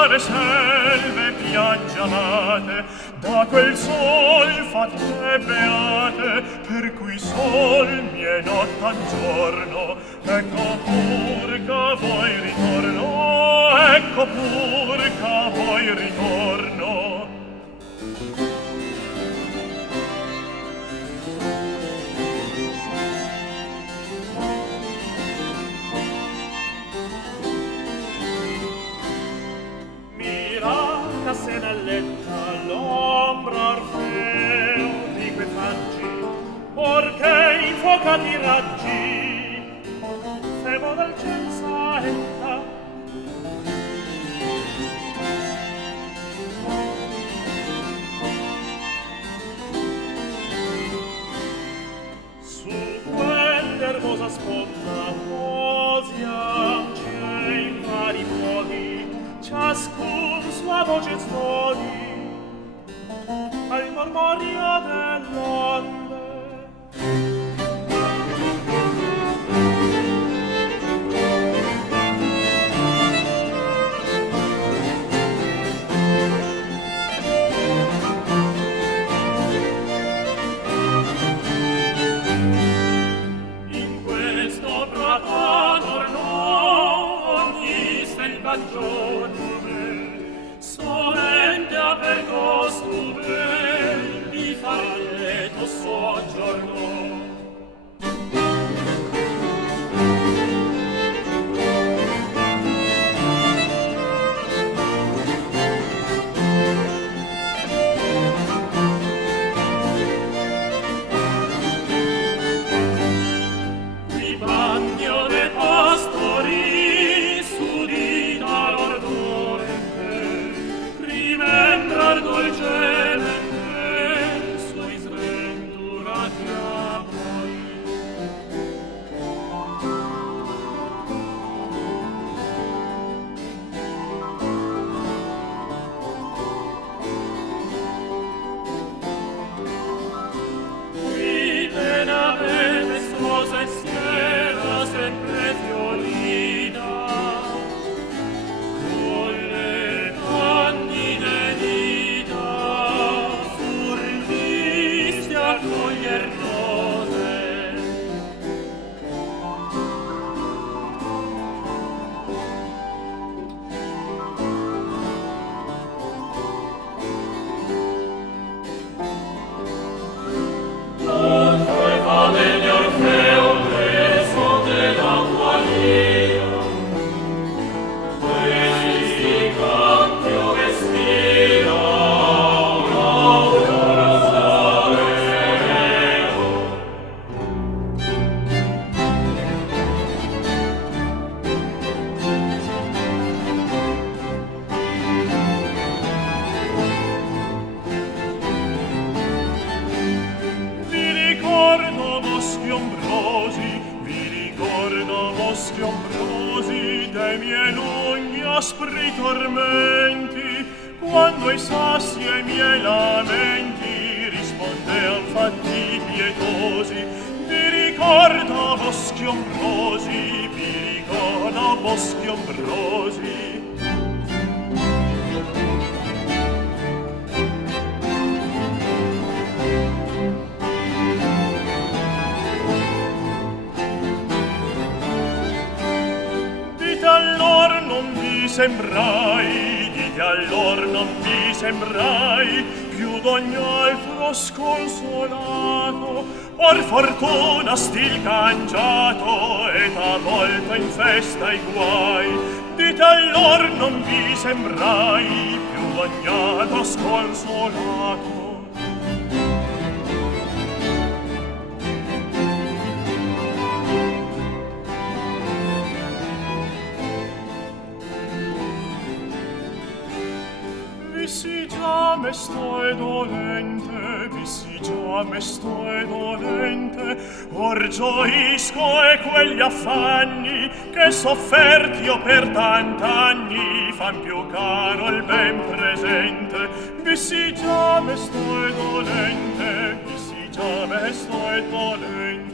mare selve piaggiamate, da quel sol fatte beate, per cui sol mi è notte a giorno. Ecco pur che voi ritorno, ecco pur che voi ritorno. Se n'alletta l'ombra orfeo di quei faggi, orché infocati raggi, febo dal ciel saetta. Su quell'erbosa sponda posiam c'è in vari modi, ciascun sua voce stodi al mormorio dell'onde. In questo prato tornò ogni selvaggio solente a per costume di far lieto soggiorno. Qui bagno dei pastori s'udita l'ordore, rimembrar dolcemente suoi sventurati amori. Qui tenavete sposa e schiera sempre fiorita, con le candide dita furbisti a coglier rose. Non fue degli Orfeo preso dell'acqua lia, questi campio vestira boschi ombrosi dei miei lunghi aspri tormenti, quando ai sassi e ai miei lamenti rispondean fatti pietosi. Vi ricordo boschi ombrosi, vi ricordo boschi ombrosi. Dite allor non vi sembrai più d'ogni altro sconsolato, or fortuna stil cangiato et avvolto in festa i guai. Dite allor non vi sembrai più d'ogni altro sconsolato. Vissi già mesto e dolente, vissi già mesto e dolente, or gioisco e quegli affanni che sofferti io per tant'anni fan più caro il ben presente. Vissi già mesto e dolente, vissi già mesto e dolente.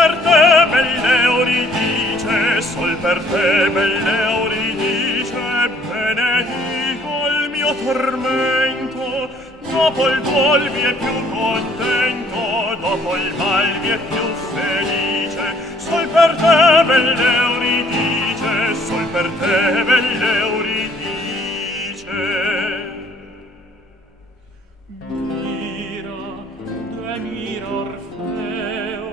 per te belle Euridice, sol per te belle Euridice, benedico il mio tormento, dopo il duol vi è più contento, dopo il mal vi è più felice, sol per te belle Euridice, sol per te belle Euridice. Mira, mira Orfeo,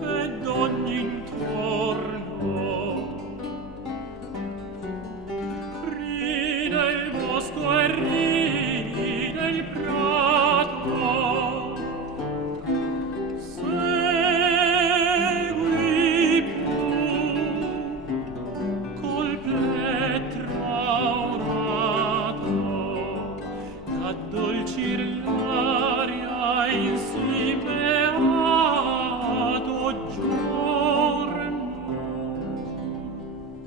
che d'ogni intorno ride il bosco e ride il prato, segui più col pletra aurato, d'addolcir l'aria insieme ad gioia.